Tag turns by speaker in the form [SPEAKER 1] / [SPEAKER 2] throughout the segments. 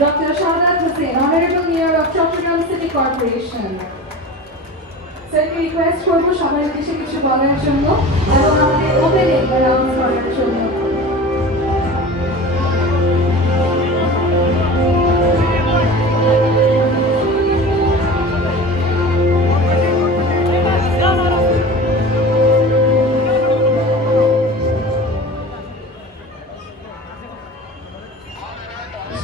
[SPEAKER 1] Dr. Shahadat Hussain, Honorable Mayor of Chattogram City Corporation. স্যারকে request করব সবার উদ্দেশ্যে কিছু বলার জন্য এবং আমাদের ওপেনিং অ্যানাউন্স করার জন্য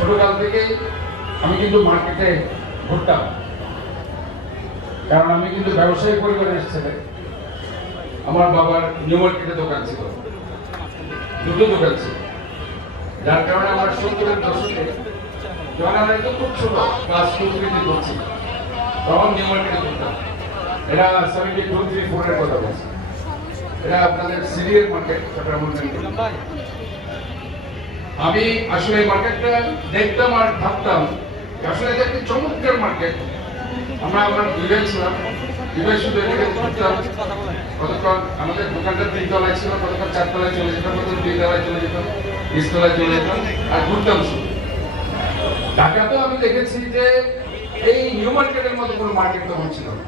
[SPEAKER 2] ছোটকাল থেকেই আমি কিন্তু মার্কেটে ঘুরতাম। কারণ আমি কিন্তু ব্যবসায়ী পরিবারের ছেলে। আমার বাবার নিউ মার্কেটে দোকান ছিল। দুটো দোকান ছিল। যার কারণে আমার সত্তরের দশকে যখন আমরা খুব ছোট ক্লাস টু থ্রিতে করছি। তখন নিউ মার্কেটে ঘুরতাম। এটা সেভেন্টি টু থ্রি ফোরের কথা বলছি। এটা আপনাদের সিরিয়াল মার্কেট চট্টগ্রাম আমি আসলে মার্কেটটা দেখতাম আর ভাবতাম আসলে এটা একটি চমৎকার মার্কেট আমরা আমার দুই ছিলাম আমাদের দোকানটা ছিল চলে চলে চলে আর ঘুরতাম শুধু। ঢাকাতেও আমি দেখেছি যে এই নিউ মার্কেটের মতো কোনো মার্কেট তখন ছিল না।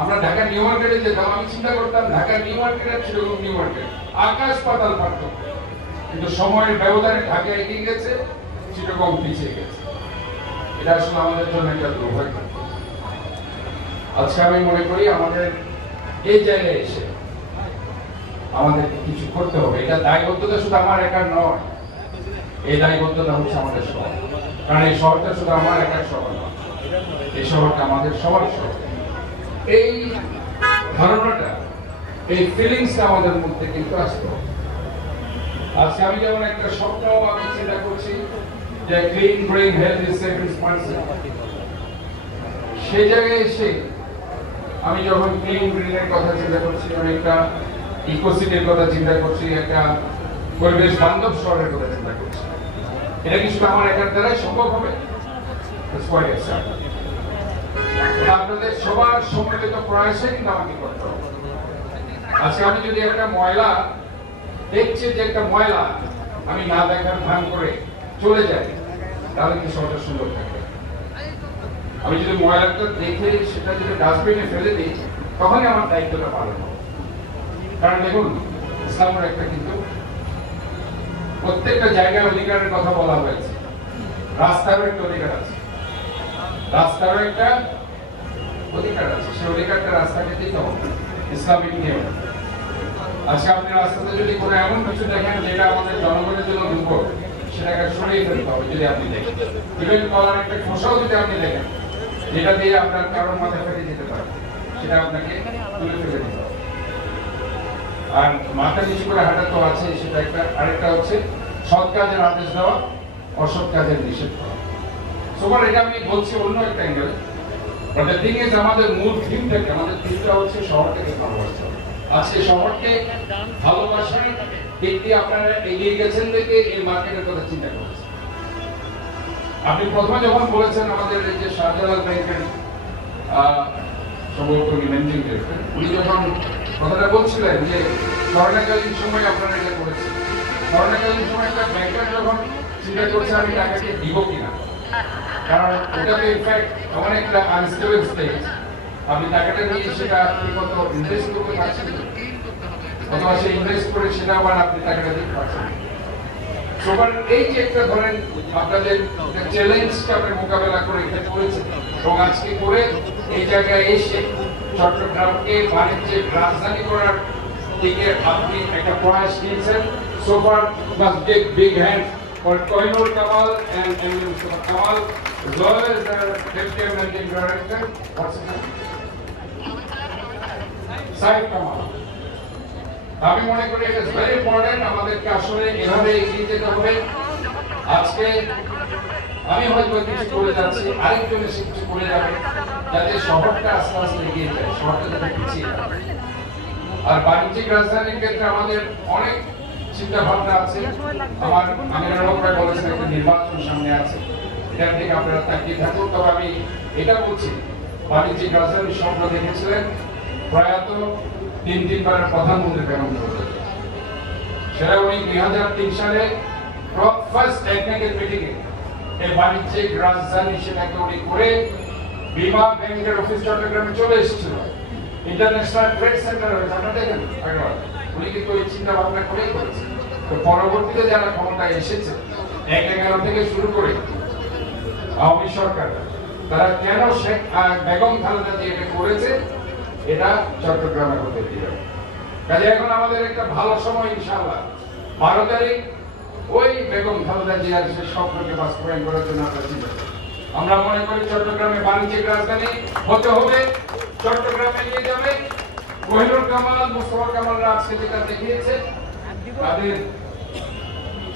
[SPEAKER 2] আমরা ঢাকা নিউ মার্কেটে যেতাম, আমি চিন্তা করতাম ঢাকা নিউ মার্কেট আর নিউ মার্কেট আকাশ পাতাল পার্থক্য। কিন্তু সময়ের ব্যবধানে ঢাকা এগিয়ে গেছে, চিটগং পিছিয়ে গেছে। এটা আসলে আমাদের জন্য একটা দুর্ভাগ্য। আজকে আমি মনে করি আমাদের এই জায়গায় এসে আমাদের কিছু করতে হবে। এটা দায়বদ্ধতা শুধু আমার একার নয়, এই দায়বদ্ধতা হচ্ছে আমাদের সবার। কারণ এই শহরটা শুধু আমার একার শহর নয়, এই শহরটা আমাদের সবার শহর। এই ধারণাটা, এই ফিলিংসটা আমাদের মধ্যে কিন্তু আসতে হবে। আজকে আমি যেমন একটা স্বপ্ন আমি চিন্তা করছি যে clean brain health is safe সেই জায়গায় এসে আমি যখন ক্লিন ব্রেনের কথা চিন্তা করছি আমি একটা ইকোসিটির কথা চিন্তা করছি, একটা পরিবেশ বান্ধব শহরের কথা চিন্তা করছি। এটা কি শুধু আমার একার দ্বারাই সম্ভব হবে? আপনাদের সবার সম্মিলিত প্রয়াসে কিন্তু আমাকে করতে হবে। আজকে আমি যদি একটা ময়লা দেখছি যে একটা ময়লা, আমি না দেখার ভান করে চলে যাই, তাহলে কি শহরটা সুন্দর থাকবে। আমি যদি ময়লাটা দেখে সেটা যদি ডাস্টবিনে ফেলে দিই, তখনই আমার দায়িত্বটা পালন হবে। কারণ দেখুন, ইসলামের একটা কিন্তু প্রত্যেকটা জায়গায় অধিকারের কথা বলা হয়েছে। রাস্তারও একটা অধিকার আছে। রাস্তারও একটা অধিকার আছে। সেই অধিকারটা রাস্তাকে দিতে হবে। ইসলামিক নিয়ম। আজকে আপনি রাস্তাতে যদি কোনো এমন কিছু দেখেন যেটা আমাদের জনগণের জন্য দুর্ভোগ, সেটাকে সরিয়ে ফেলতে হবে যদি আপনি দেখেন। ইভেন কলার একটা খোসাও যদি আপনি দেখেন, যেটা দিয়ে আপনার কারোর মাথা ফেটে যেতে পারে, সেটা আপনাকে তুলে ফেলে দিতে আর মাথা নিচু করে হাঁটা তো আছে, সেটা একটা। আরেকটা হচ্ছে সৎ কাজের আদেশ দেওয়া, অসৎ কাজের নিষেধ করা। সোবার এটা আমি বলছি অন্য একটা অ্যাঙ্গেলে বাট দ্য থিং ইজ আমাদের মূল থিম থেকে, আমাদের থিমটা হচ্ছে শহরটাকে ভালোবাসতে হবে। আজকে শহরকে ভালোবাসার দিক আপনারা এগিয়ে গেছেন দেখে এই মার্কেটের কথা চিন্তা করেছেন। আপনি প্রথমে যখন বলেছেন আমাদের এই যে শাহজালাল ব্যাংকের ম্যানেজিং ডিরেক্টর উনি যখন কথাটা বলছিলেন যে সময় আপনারা এটা করেছেন। সময় একটা ব্যাংকার যখন চিন্তা করছে আমি টাকাকে দিব কিনা? কারণ এটা ইনফ্যাক্ট একটা আনস্টেবল আপনি টাকাটা নিয়ে সেটা ঠিকমতো ইনভেস্ট করতে পারছেন। অথবা সে ইনভেস্ট করে সেটা আবার আপনি টাকাটা দিতে পারছেন। সবার এই যে একটা ধরেন আপনাদের চ্যালেঞ্জটা আপনি মোকাবেলা করে এটা করেছেন এবং আজকে করে এই জায়গায় এসে চট্টগ্রামকে বাণিজ্যের রাজধানী করার দিকে আপনি একটা প্রয়াস নিয়েছেন। So far must take big hand for Koinur Kamal and Emil Mustafa Kamal, as well as the Deputy Managing Director. আমি মনে করি এটা ভেরি ইম্পর্টেন্ট আমাদেরকে আসলে এভাবে এগিয়ে যেতে হবে। আজকে আমি হয়তো কিছু করে যাচ্ছি, আরেকজন এসে কিছু করে যাবে, যাতে শহরটা আস্তে আস্তে এগিয়ে যায়, শহরটা যাতে পিছিয়ে। আর বাণিজ্যিক রাজধানীর ক্ষেত্রে আমাদের অনেক চিন্তা ভাবনা আছে। আমার আমিনুল হক বলেছেন একটা নির্বাচন সামনে আছে। এটার দিকে আপনারা তাকিয়ে থাকুন। তবে আমি এটা বলছি, বাণিজ্যিক রাজধানীর স্বপ্ন দেখেছিলেন। প্রয়াত তিন তিনবারের প্রধানমন্ত্রী বেগম খালেদা সেটা উনি দুই হাজার তিন সালে ফার্স্ট টেকনিক্যাল মিটিংয়ে এই বাণিজ্যিক রাজধানী সেটাকে উনি করে বিমা ব্যাংকের অফিস চট্টগ্রামে চলে এসেছিল। ইন্টারন্যাশনাল ট্রেড সেন্টার হয়েছে দেখেন। উনি কিন্তু ওই চিন্তা ভাবনা করেই করেছে তো পরবর্তীতে যারা ক্ষমতায় এসেছে, এক এগারো থেকে শুরু করে আওয়ামী সরকার, তারা কেন শেখ বেগম খালেদা জিয়া এটা করেছে? এটা চট্টগ্রামে হতে দিয়ে কাজে এখন আমাদের একটা ভালো সময়, ইনশাআল্লাহ। বারো তারিখ ওই বেগম খালেদা জিয়ার সে স্বপ্নকে বাস্তবায়ন করার জন্য আমরা চিন্তা। আমরা মনে করি চট্টগ্রামে বাণিজ্যিক রাজধানী হতে হবে, চট্টগ্রামে এগিয়ে যাবে। কোহিনুর কামাল, মুস্তফা কামালরা আজকে যেটা দেখিয়েছে, তাদের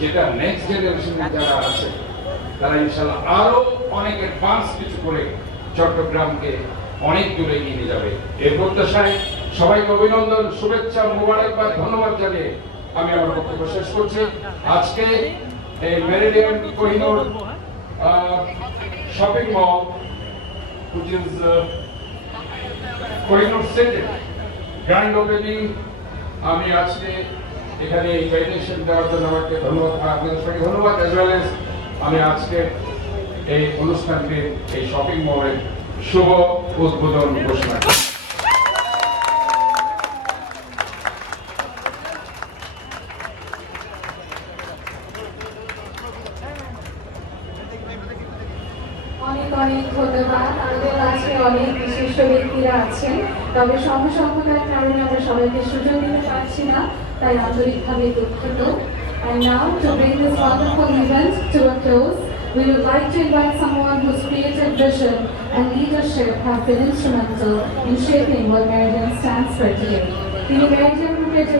[SPEAKER 2] যেটা নেক্সট জেনারেশন যারা আছে, তারা ইনশাআল্লাহ আরও অনেক অ্যাডভান্স কিছু করে চট্টগ্রামকে অনেক দূরে নিয়ে যাবে। এর প্রত্যাশায় সবাইকে অভিনন্দন শুভেচ্ছা মোবারকবাদ ধন্যবাদ জানিয়ে আমি আমার বক্তব্য শেষ করছি। আজকে এই Meridian Kohinoor shopping mall which is uh, Kohinoor city grand opening আমি আজকে এখানে এই ইনভাইটেশন দেওয়ার জন্য আমাকে ধন্যবাদ আপনাদের সঙ্গে ধন্যবাদ অ্যাজ ওয়েল আমি আজকে এই অনুষ্ঠানটির এই শপিং মলের শুভ উদ্বোধন ঘোষণা।
[SPEAKER 1] অনেক অনেক ধন্যবাদ। আমাদের কাছে অনেক বিশিষ্ট ব্যক্তিরা আছেন। তবে আমরা সবাইকে সুযোগ না তাই And now to bring this wonderful event to a close, we would like to invite someone whose creative vision and leadership have been instrumental in shaping what Meridian stands for today. তিনি Meridian